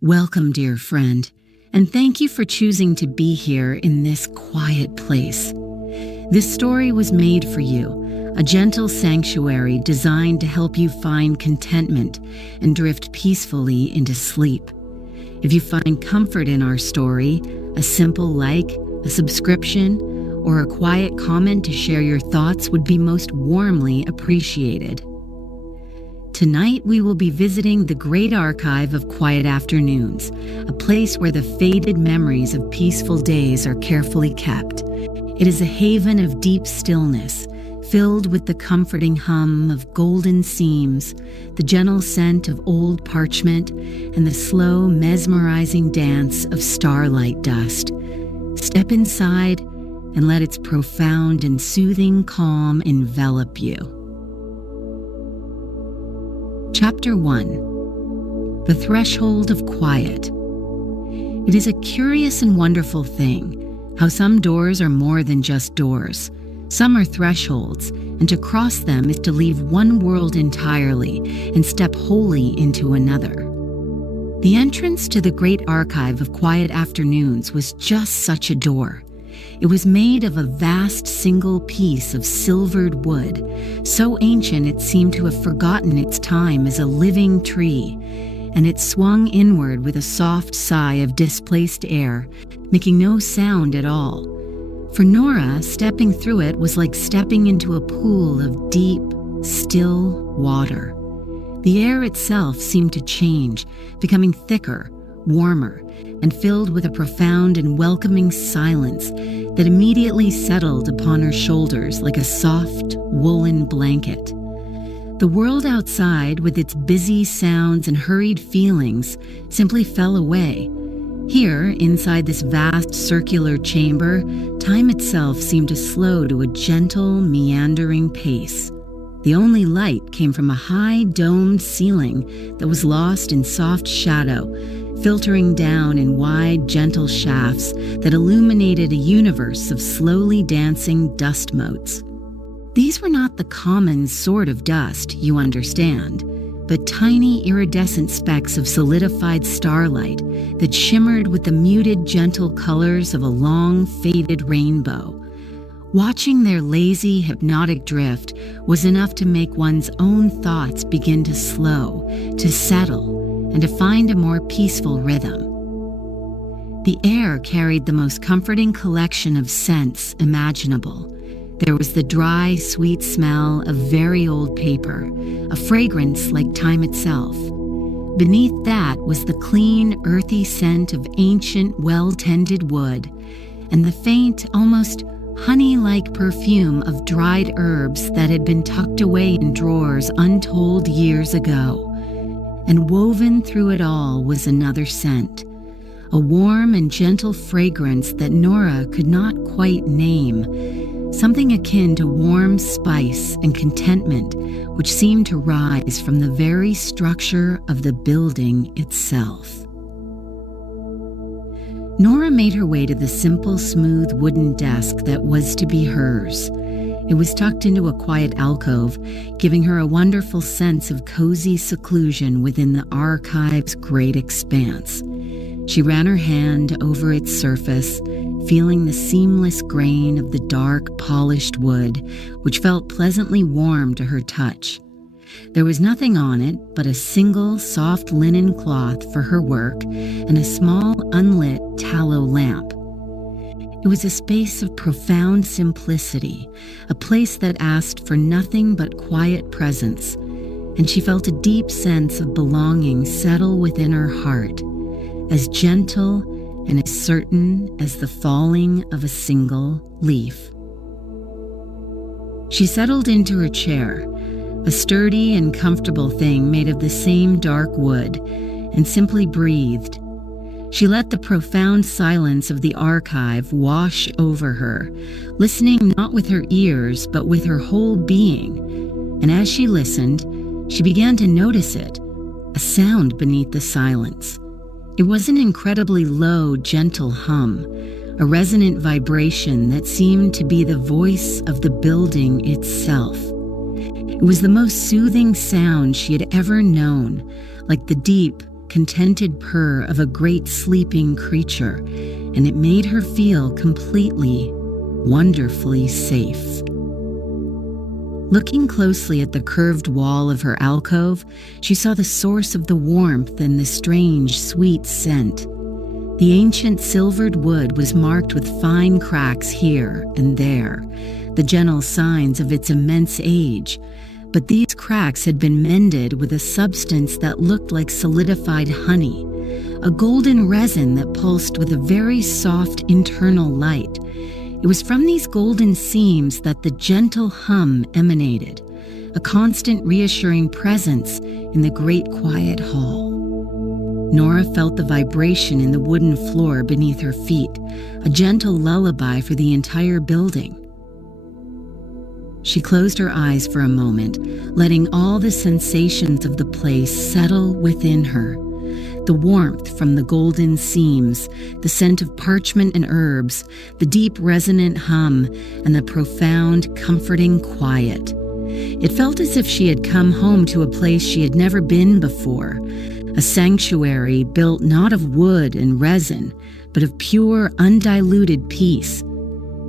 Welcome, dear friend, and thank you for choosing to be here in this quiet place. This story was made for you, a gentle sanctuary designed to help you find contentment and drift peacefully into sleep. If you find comfort in our story, a simple like, a subscription, or a quiet comment to share your thoughts would be most warmly appreciated. Tonight we will be visiting the Great Archive of Quiet Afternoons, a place where the faded memories of peaceful days are carefully kept. It is a haven of deep stillness, filled with the comforting hum of golden seams, the gentle scent of old parchment, and the slow, mesmerizing dance of starlight dust. Step inside and let its profound and soothing calm envelop you. Chapter 1. The Threshold of Quiet. It is a curious and wonderful thing how some doors are more than just doors. Some are thresholds, and to cross them is to leave one world entirely and step wholly into another. The entrance to the Great Archive of Quiet Afternoons was just such a door. It was made of a vast single piece of silvered wood, so ancient it seemed to have forgotten its time as a living tree, and it swung inward with a soft sigh of displaced air, making no sound at all. For Nora, stepping through it was like stepping into a pool of deep, still water. The air itself seemed to change, becoming thicker, warmer, and filled with a profound and welcoming silence that immediately settled upon her shoulders like a soft, woolen blanket. The world outside, with its busy sounds and hurried feelings, simply fell away. Here, inside this vast circular chamber, time itself seemed to slow to a gentle, meandering pace. The only light came from a high, domed ceiling that was lost in soft shadow, filtering down in wide, gentle shafts that illuminated a universe of slowly dancing dust motes. These were not the common sort of dust, you understand, but tiny iridescent specks of solidified starlight that shimmered with the muted, gentle colors of a long, faded rainbow. Watching their lazy, hypnotic drift was enough to make one's own thoughts begin to slow, to settle, and to find a more peaceful rhythm. The air carried the most comforting collection of scents imaginable. There was the dry, sweet smell of very old paper, a fragrance like time itself. Beneath that was the clean, earthy scent of ancient, well-tended wood, and the faint, almost honey-like perfume of dried herbs that had been tucked away in drawers untold years ago. And woven through it all was another scent, a warm and gentle fragrance that Nora could not quite name, something akin to warm spice and contentment which seemed to rise from the very structure of the building itself. Nora made her way to the simple, smooth wooden desk that was to be hers. It was tucked into a quiet alcove, giving her a wonderful sense of cozy seclusion within the archive's great expanse. She ran her hand over its surface, feeling the seamless grain of the dark, polished wood, which felt pleasantly warm to her touch. There was nothing on it but a single soft linen cloth for her work and a small unlit tallow lamp. It was a space of profound simplicity, a place that asked for nothing but quiet presence, and she felt a deep sense of belonging settle within her heart, as gentle and as certain as the falling of a single leaf. She settled into her chair, a sturdy and comfortable thing made of the same dark wood, and simply breathed. She let the profound silence of the archive wash over her, listening not with her ears but with her whole being. And as she listened, she began to notice it, a sound beneath the silence. It was an incredibly low, gentle hum, a resonant vibration that seemed to be the voice of the building itself. It was the most soothing sound she had ever known, like the deep, contented purr of a great sleeping creature, and it made her feel completely, wonderfully safe. Looking closely at the curved wall of her alcove, she saw the source of the warmth and the strange, sweet scent. The ancient silvered wood was marked with fine cracks here and there, the gentle signs of its immense age. But these cracks had been mended with a substance that looked like solidified honey, a golden resin that pulsed with a very soft internal light. It was from these golden seams that the gentle hum emanated, a constant reassuring presence in the great quiet hall. Nora felt the vibration in the wooden floor beneath her feet, a gentle lullaby for the entire building. She closed her eyes for a moment, letting all the sensations of the place settle within her. The warmth from the golden seams, the scent of parchment and herbs, the deep resonant hum, and the profound, comforting quiet. It felt as if she had come home to a place she had never been before, a sanctuary built not of wood and resin, but of pure, undiluted peace.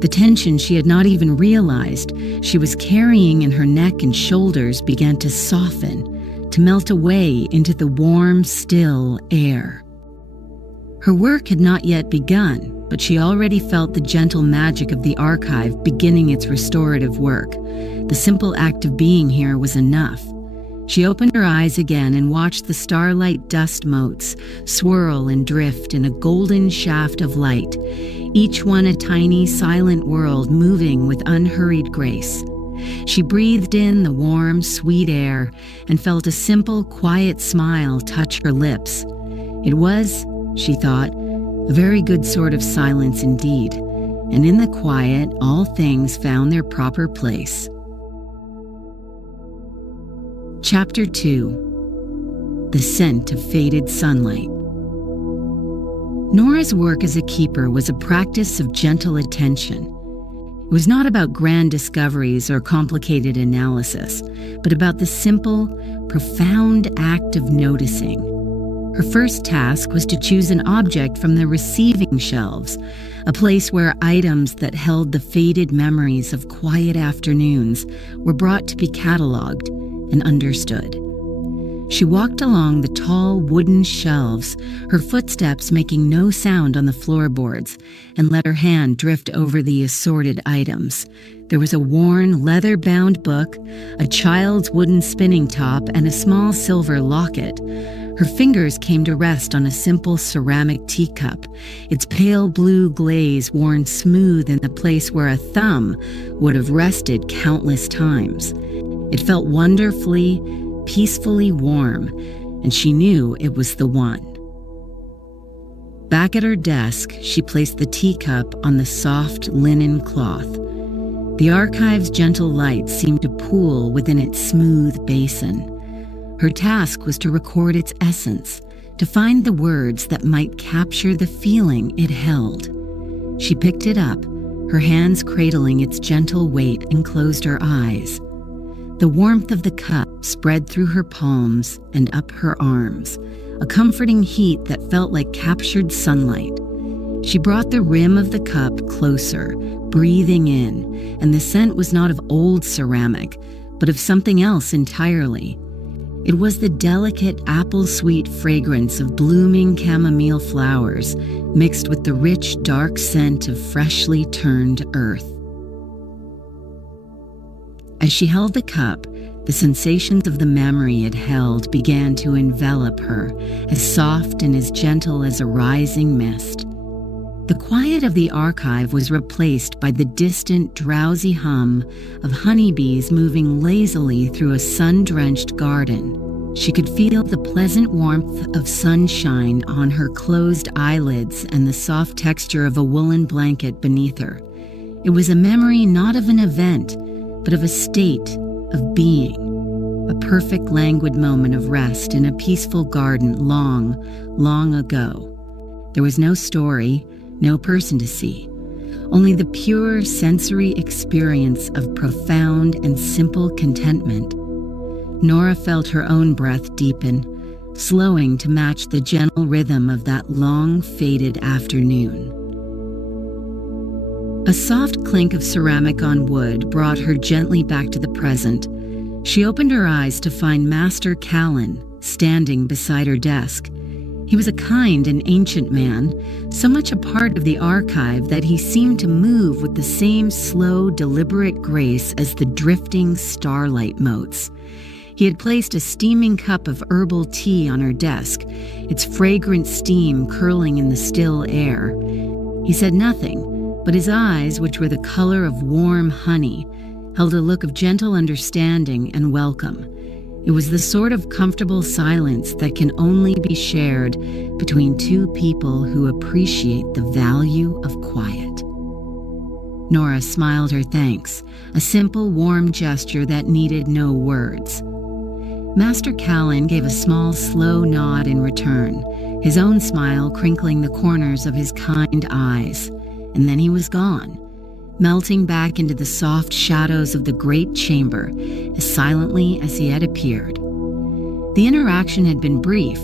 The tension she had not even realized she was carrying in her neck and shoulders began to soften, to melt away into the warm, still air. Her work had not yet begun, but she already felt the gentle magic of the archive beginning its restorative work. The simple act of being here was enough. She opened her eyes again and watched the starlight dust motes swirl and drift in a golden shaft of light, each one a tiny, silent world moving with unhurried grace. She breathed in the warm, sweet air and felt a simple, quiet smile touch her lips. It was, she thought, a very good sort of silence indeed, and in the quiet, all things found their proper place. Chapter 2. The Scent of Faded Sunlight. Nora's work as a keeper was a practice of gentle attention. It was not about grand discoveries or complicated analysis, but about the simple, profound act of noticing. Her first task was to choose an object from the receiving shelves, a place where items that held the faded memories of quiet afternoons were brought to be catalogued and understood. She walked along the tall wooden shelves, her footsteps making no sound on the floorboards, and let her hand drift over the assorted items. There was a worn, leather-bound book, a child's wooden spinning top, and a small silver locket. Her fingers came to rest on a simple ceramic teacup, its pale blue glaze worn smooth in the place where a thumb would have rested countless times. It felt wonderfully, peacefully warm, and she knew it was the one. Back at her desk, she placed the teacup on the soft linen cloth. The archive's gentle light seemed to pool within its smooth basin. Her task was to record its essence, to find the words that might capture the feeling it held. She picked it up, her hands cradling its gentle weight, and closed her eyes. The warmth of the cup spread through her palms and up her arms, a comforting heat that felt like captured sunlight. She brought the rim of the cup closer, breathing in, and the scent was not of old ceramic, but of something else entirely. It was the delicate apple-sweet fragrance of blooming chamomile flowers mixed with the rich, dark scent of freshly turned earth. As she held the cup, the sensations of the memory it held began to envelop her, as soft and as gentle as a rising mist. The quiet of the archive was replaced by the distant, drowsy hum of honeybees moving lazily through a sun-drenched garden. She could feel the pleasant warmth of sunshine on her closed eyelids and the soft texture of a woolen blanket beneath her. It was a memory not of an event, but of a state of being, a perfect languid moment of rest in a peaceful garden long, long ago. There was no story, no person to see, only the pure sensory experience of profound and simple contentment. Nora felt her own breath deepen, slowing to match the gentle rhythm of that long, faded afternoon. A soft clink of ceramic on wood brought her gently back to the present. She opened her eyes to find Master Callan standing beside her desk. He was a kind and ancient man, so much a part of the archive that he seemed to move with the same slow, deliberate grace as the drifting starlight motes. He had placed a steaming cup of herbal tea on her desk, its fragrant steam curling in the still air. He said nothing, but his eyes, which were the color of warm honey, held a look of gentle understanding and welcome. It was the sort of comfortable silence that can only be shared between two people who appreciate the value of quiet. Nora smiled her thanks, a simple, warm gesture that needed no words. Master Callan gave a small, slow nod in return, his own smile crinkling the corners of his kind eyes, and then he was gone, melting back into the soft shadows of the great chamber as silently as he had appeared. The interaction had been brief,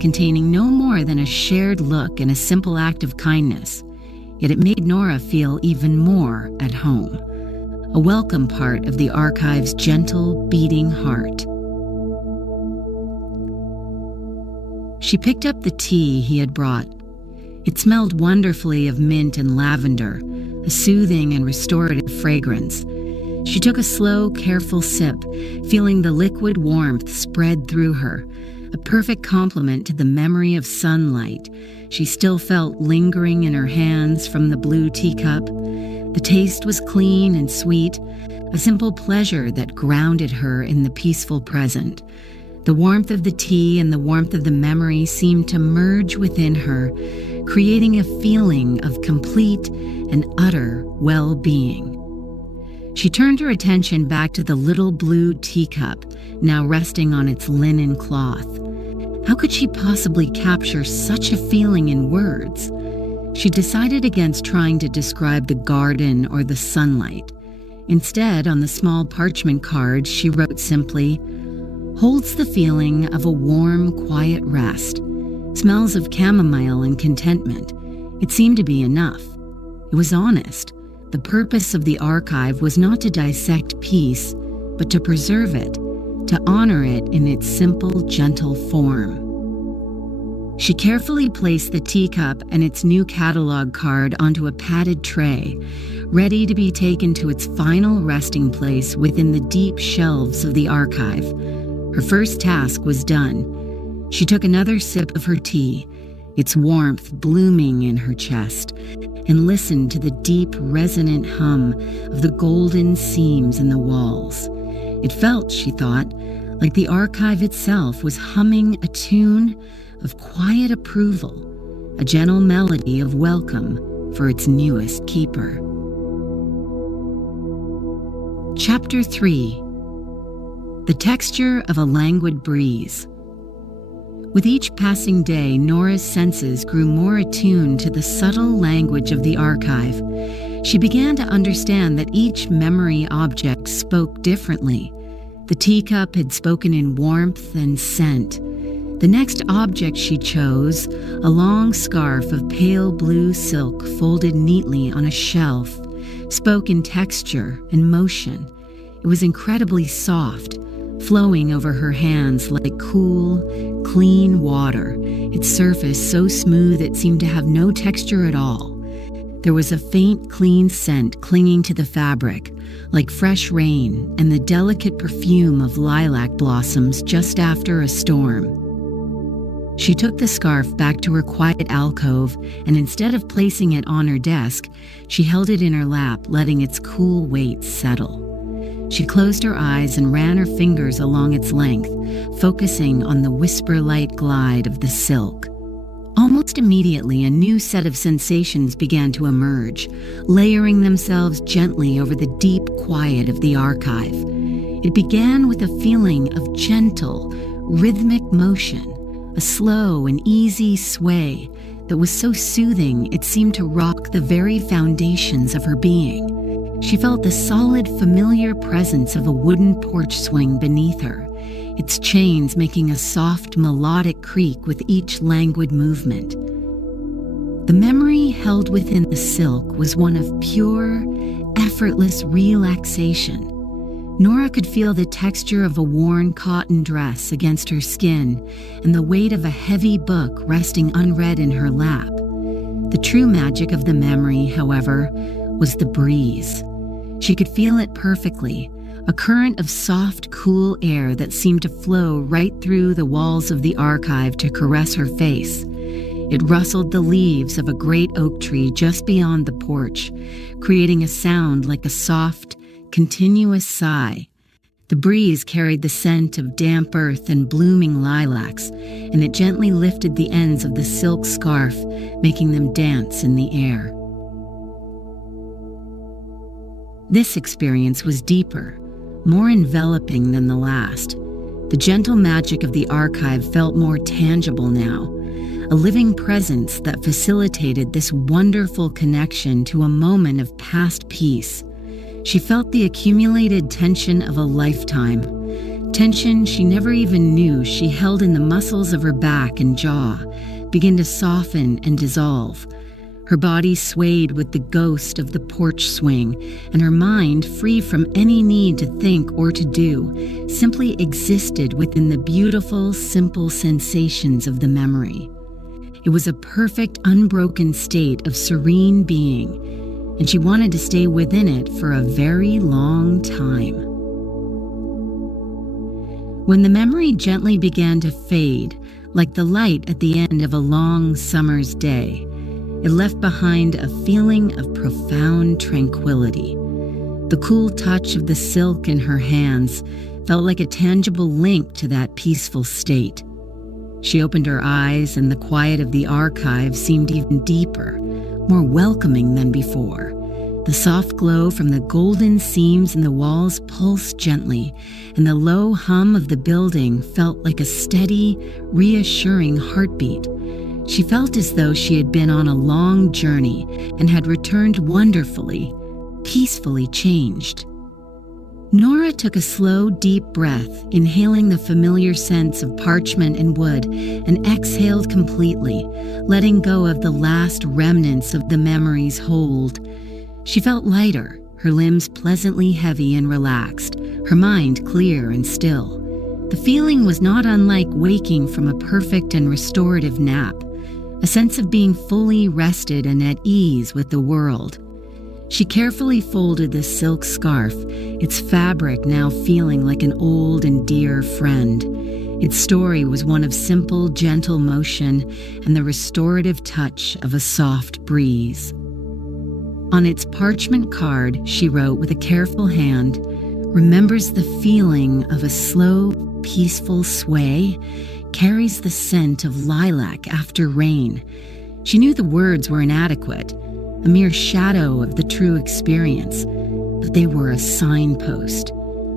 containing no more than a shared look and a simple act of kindness, yet it made Nora feel even more at home, a welcome part of the archive's gentle, beating heart. She picked up the tea he had brought. It smelled wonderfully of mint and lavender, a soothing and restorative fragrance. She took a slow, careful sip, feeling the liquid warmth spread through her, a perfect complement to the memory of sunlight she still felt lingering in her hands from the blue teacup. The taste was clean and sweet, a simple pleasure that grounded her in the peaceful present. The warmth of the tea and the warmth of the memory seemed to merge within her, creating a feeling of complete and utter well-being. She turned her attention back to the little blue teacup, now resting on its linen cloth. How could she possibly capture such a feeling in words? She decided against trying to describe the garden or the sunlight. Instead, on the small parchment card, she wrote simply, "Holds the feeling of a warm, quiet rest. Smells of chamomile and contentment." It seemed to be enough. It was honest. The purpose of the archive was not to dissect peace, but to preserve it, to honor it in its simple, gentle form. She carefully placed the teacup and its new catalog card onto a padded tray, ready to be taken to its final resting place within the deep shelves of the archive. Her first task was done. She took another sip of her tea, its warmth blooming in her chest, and listened to the deep, resonant hum of the golden seams in the walls. It felt, she thought, like the archive itself was humming a tune of quiet approval, a gentle melody of welcome for its newest keeper. Chapter 3. The Texture of a Languid Breeze. With each passing day, Nora's senses grew more attuned to the subtle language of the archive. She began to understand that each memory object spoke differently. The teacup had spoken in warmth and scent. The next object she chose, a long scarf of pale blue silk folded neatly on a shelf, spoke in texture and motion. It was incredibly soft, flowing over her hands like cool, clean water, its surface so smooth it seemed to have no texture at all. There was a faint, clean scent clinging to the fabric, like fresh rain and the delicate perfume of lilac blossoms just after a storm. She took the scarf back to her quiet alcove, and instead of placing it on her desk, she held it in her lap, letting its cool weight settle. She closed her eyes and ran her fingers along its length, focusing on the whisper-light glide of the silk. Almost immediately, a new set of sensations began to emerge, layering themselves gently over the deep quiet of the archive. It began with a feeling of gentle, rhythmic motion, a slow and easy sway that was so soothing it seemed to rock the very foundations of her being. She felt the solid, familiar presence of a wooden porch swing beneath her, its chains making a soft melodic creak with each languid movement. The memory held within the silk was one of pure, effortless relaxation. Nora could feel the texture of a worn cotton dress against her skin and the weight of a heavy book resting unread in her lap. The true magic of the memory, however, was the breeze. She could feel it perfectly, a current of soft, cool air that seemed to flow right through the walls of the archive to caress her face. It rustled the leaves of a great oak tree just beyond the porch, creating a sound like a soft, continuous sigh. The breeze carried the scent of damp earth and blooming lilacs, and it gently lifted the ends of the silk scarf, making them dance in the air. This experience was deeper, more enveloping than the last. The gentle magic of the archive felt more tangible now, a living presence that facilitated this wonderful connection to a moment of past peace. She felt the accumulated tension of a lifetime, tension she never even knew she held in the muscles of her back and jaw, begin to soften and dissolve. Her body swayed with the ghost of the porch swing, and her mind, free from any need to think or to do, simply existed within the beautiful, simple sensations of the memory. It was a perfect, unbroken state of serene being, and she wanted to stay within it for a very long time. When the memory gently began to fade, like the light at the end of a long summer's day, it left behind a feeling of profound tranquility. The cool touch of the silk in her hands felt like a tangible link to that peaceful state. She opened her eyes, and the quiet of the archive seemed even deeper, more welcoming than before. The soft glow from the golden seams in the walls pulsed gently, and the low hum of the building felt like a steady, reassuring heartbeat. She felt as though she had been on a long journey and had returned wonderfully, peacefully changed. Nora took a slow, deep breath, inhaling the familiar scents of parchment and wood, and exhaled completely, letting go of the last remnants of the memory's hold. She felt lighter, her limbs pleasantly heavy and relaxed, her mind clear and still. The feeling was not unlike waking from a perfect and restorative nap, a sense of being fully rested and at ease with the world. She carefully folded the silk scarf, its fabric now feeling like an old and dear friend. Its story was one of simple, gentle motion and the restorative touch of a soft breeze. On its parchment card, she wrote with a careful hand, "Remembers the feeling of a slow, peaceful sway, carries the scent of lilac after rain." She knew the words were inadequate, a mere shadow of the true experience, but they were a signpost,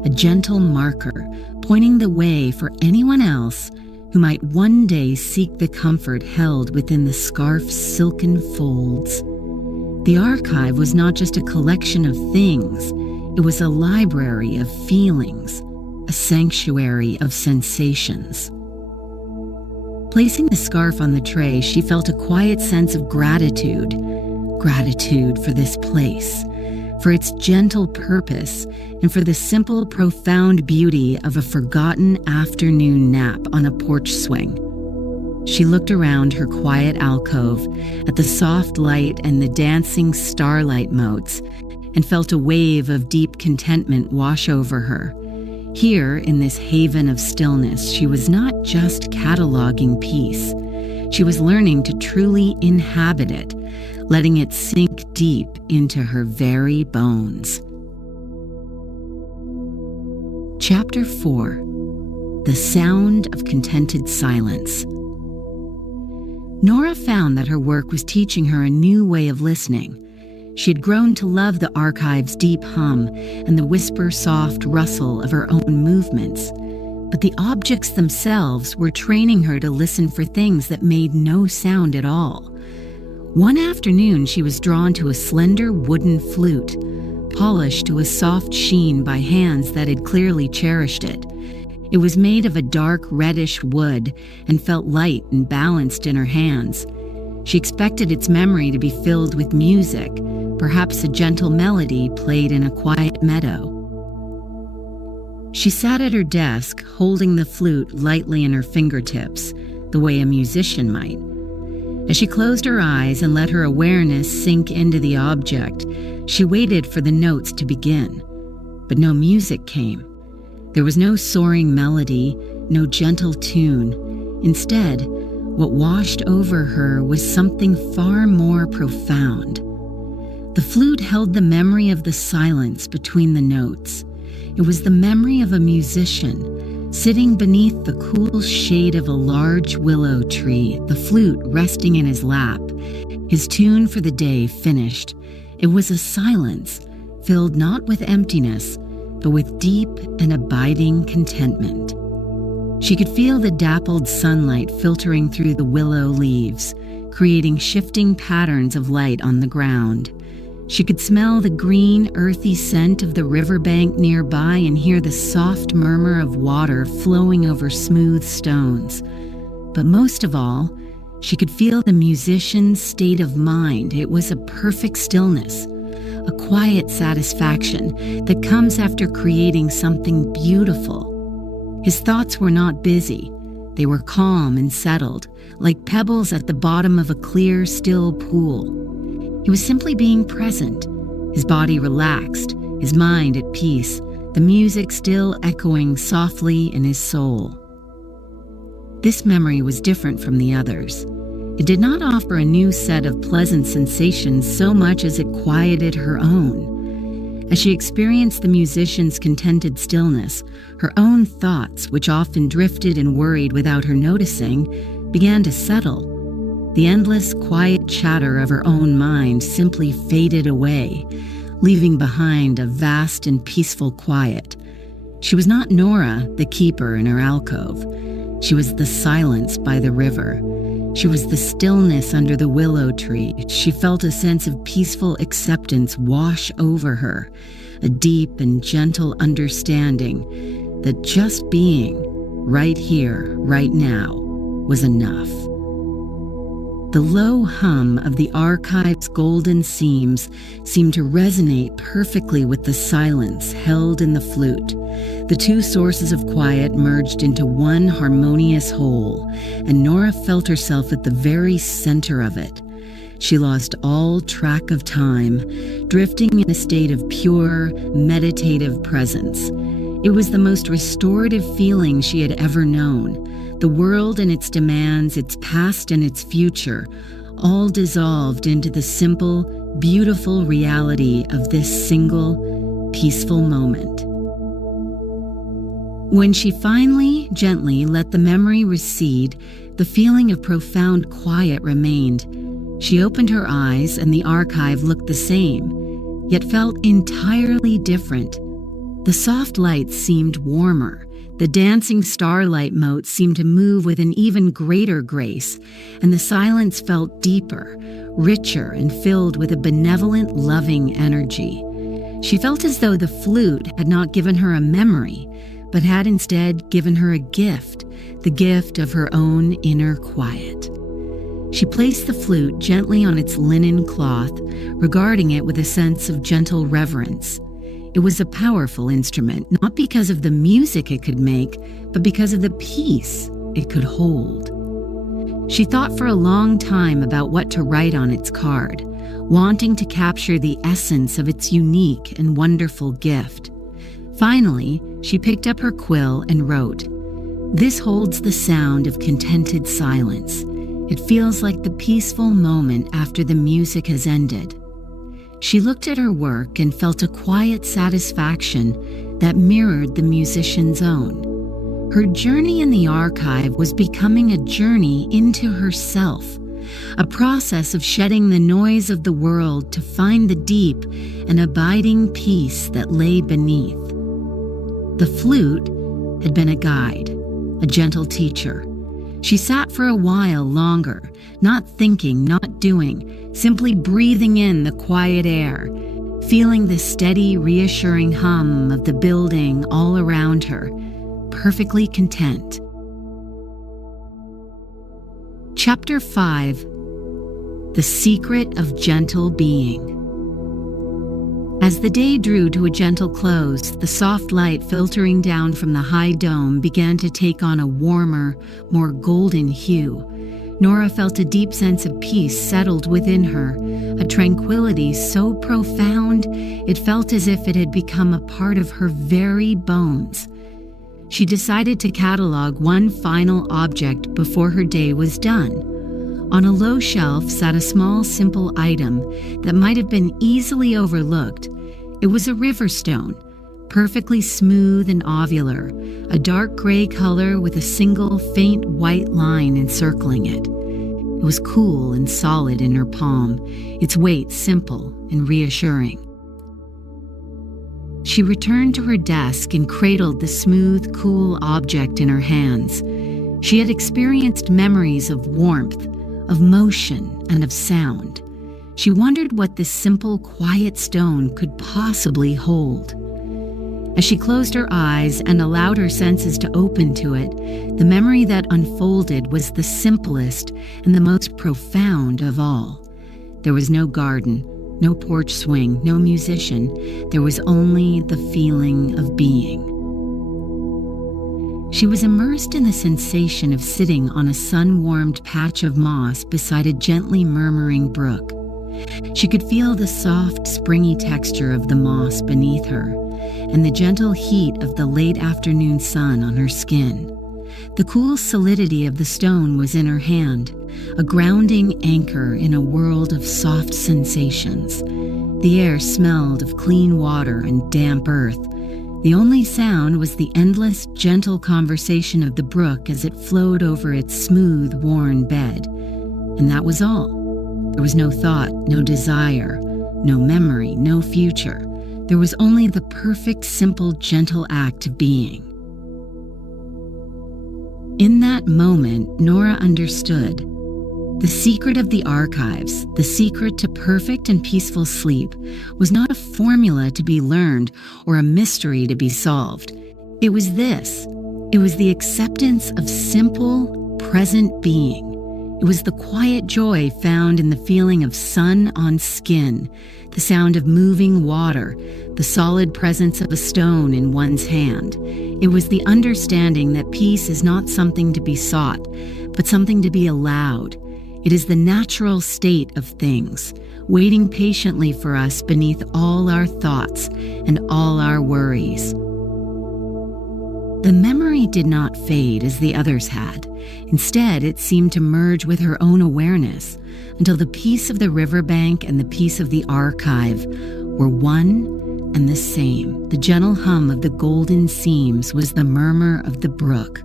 a gentle marker pointing the way for anyone else who might one day seek the comfort held within the scarf's silken folds. The archive was not just a collection of things, it was a library of feelings, a sanctuary of sensations. Placing the scarf on the tray, she felt a quiet sense of gratitude for this place, for its gentle purpose, and for the simple, profound beauty of a forgotten afternoon nap on a porch swing. She looked around her quiet alcove at the soft light and the dancing starlight motes, and felt a wave of deep contentment wash over her. Here, in this haven of stillness, she was not just cataloging peace. She was learning to truly inhabit it, letting it sink deep into her very bones. Chapter 4. The Sound of Contented Silence. Nora found that her work was teaching her a new way of listening. She had grown to love the archive's deep hum and the whisper-soft rustle of her own movements. But the objects themselves were training her to listen for things that made no sound at all. One afternoon, she was drawn to a slender wooden flute, polished to a soft sheen by hands that had clearly cherished it. It was made of a dark reddish wood and felt light and balanced in her hands. She expected its memory to be filled with music, perhaps a gentle melody played in a quiet meadow. She sat at her desk, holding the flute lightly in her fingertips, the way a musician might. As she closed her eyes and let her awareness sink into the object, she waited for the notes to begin. But no music came. There was no soaring melody, no gentle tune. Instead, what washed over her was something far more profound. The flute held the memory of the silence between the notes. It was the memory of a musician, sitting beneath the cool shade of a large willow tree, the flute resting in his lap, his tune for the day finished. It was a silence filled not with emptiness, but with deep and abiding contentment. She could feel the dappled sunlight filtering through the willow leaves, creating shifting patterns of light on the ground. She could smell the green, earthy scent of the riverbank nearby and hear the soft murmur of water flowing over smooth stones. But most of all, she could feel the musician's state of mind. It was a perfect stillness, a quiet satisfaction that comes after creating something beautiful. His thoughts were not busy. They were calm and settled, like pebbles at the bottom of a clear, still pool. He was simply being present, his body relaxed, his mind at peace, the music still echoing softly in his soul. This memory was different from the others. It did not offer a new set of pleasant sensations so much as it quieted her own. As she experienced the musician's contented stillness, her own thoughts, which often drifted and worried without her noticing, began to settle. The endless, quiet chatter of her own mind simply faded away, leaving behind a vast and peaceful quiet. She was not Nora, the keeper in her alcove. She was the silence by the river. She was the stillness under the willow tree. She felt a sense of peaceful acceptance wash over her, a deep and gentle understanding that just being right here, right now, was enough. The low hum of the archive's golden seams seemed to resonate perfectly with the silence held in the flute. The two sources of quiet merged into one harmonious whole, and Nora felt herself at the very center of it. She lost all track of time, drifting in a state of pure, meditative presence. It was the most restorative feeling she had ever known. The world and its demands, its past and its future, all dissolved into the simple, beautiful reality of this single, peaceful moment. When she finally, gently let the memory recede, the feeling of profound quiet remained. She opened her eyes and the archive looked the same, yet felt entirely different. The soft light seemed warmer. The dancing starlight motes seemed to move with an even greater grace, and the silence felt deeper, richer, and filled with a benevolent, loving energy. She felt as though the flute had not given her a memory, but had instead given her a gift, the gift of her own inner quiet. She placed the flute gently on its linen cloth, regarding it with a sense of gentle reverence. It was a powerful instrument, not because of the music it could make, but because of the peace it could hold. She thought for a long time about what to write on its card, wanting to capture the essence of its unique and wonderful gift. Finally, she picked up her quill and wrote, "This holds the sound of contented silence. It feels like the peaceful moment after the music has ended." She looked at her work and felt a quiet satisfaction that mirrored the musician's own. Her journey in the archive was becoming a journey into herself, a process of shedding the noise of the world to find the deep and abiding peace that lay beneath. The flute had been a guide, a gentle teacher. She sat for a while longer, not thinking, not doing, simply breathing in the quiet air, feeling the steady, reassuring hum of the building all around her. perfectly content. Chapter 5. The Secret of Gentle Being. As the day drew to a gentle close, the soft light filtering down from the high dome began to take on a warmer, more golden hue. Nora felt a deep sense of peace settled within her, a tranquility so profound it felt as if it had become a part of her very bones. She decided to catalog one final object before her day was done. On a low shelf sat a small, simple item that might have been easily overlooked. It was a river stone, perfectly smooth and ovular, a dark gray color with a single faint white line encircling it. It was cool and solid in her palm, its weight simple and reassuring. She returned to her desk and cradled the smooth, cool object in her hands. She had experienced memories of warmth, of motion, and of sound. She wondered what this simple, quiet stone could possibly hold. As she closed her eyes and allowed her senses to open to it, the memory that unfolded was the simplest and the most profound of all. There was no garden, no porch swing, no musician. There was only the feeling of being. She was immersed in the sensation of sitting on a sun-warmed patch of moss beside a gently murmuring brook. She could feel the soft, springy texture of the moss beneath her, and the gentle heat of the late afternoon sun on her skin. The cool solidity of the stone was in her hand, a grounding anchor in a world of soft sensations. The air smelled of clean water and damp earth. The only sound was the endless, gentle conversation of the brook as it flowed over its smooth, worn bed. And that was all. There was no thought, no desire, no memory, no future. There was only the perfect, simple, gentle act of being. In that moment, Nora understood. The secret of the archives, the secret to perfect and peaceful sleep, was not a formula to be learned or a mystery to be solved. It was this. It was the acceptance of simple, present being. It was the quiet joy found in the feeling of sun on skin, the sound of moving water, the solid presence of a stone in one's hand. It was the understanding that peace is not something to be sought, but something to be allowed. It is the natural state of things, waiting patiently for us beneath all our thoughts and all our worries. The memory did not fade as the others had. Instead, it seemed to merge with her own awareness until the peace of the riverbank and the peace of the archive were one and the same. The gentle hum of the golden seams was the murmur of the brook.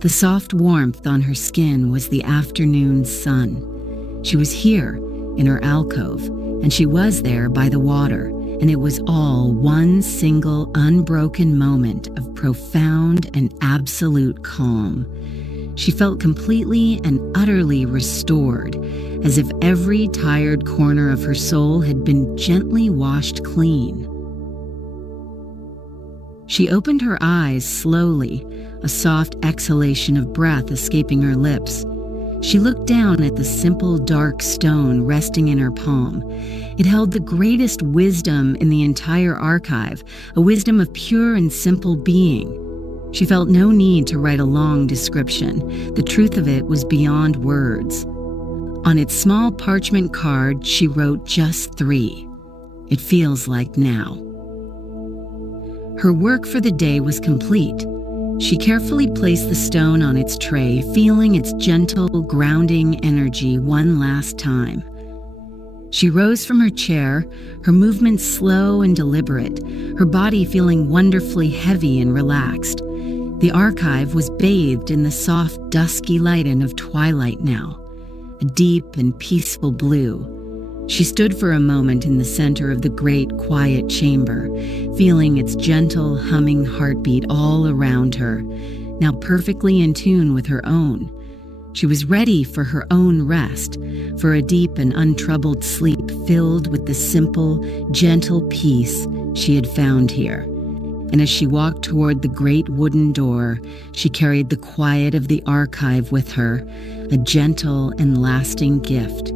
The soft warmth on her skin was the afternoon sun. She was here in her alcove, and she was there by the water, and it was all one single unbroken moment of profound and absolute calm. She felt completely and utterly restored, as if every tired corner of her soul had been gently washed clean. She opened her eyes slowly, a soft exhalation of breath escaping her lips. She looked down at the simple, dark stone resting in her palm. It held the greatest wisdom in the entire archive, a wisdom of pure and simple being. She felt no need to write a long description. The truth of it was beyond words. On its small parchment card, she wrote just 3. It feels like now. Her work for the day was complete. She carefully placed the stone on its tray, feeling its gentle, grounding energy one last time. She rose from her chair, her movements slow and deliberate, her body feeling wonderfully heavy and relaxed. The archive was bathed in the soft, dusky lighting of twilight now, a deep and peaceful blue. She stood for a moment in the center of the great, quiet chamber, feeling its gentle, humming heartbeat all around her, now perfectly in tune with her own. She was ready for her own rest, for a deep and untroubled sleep filled with the simple, gentle peace she had found here. and as she walked toward the great wooden door, she carried the quiet of the archive with her, a gentle and lasting gift.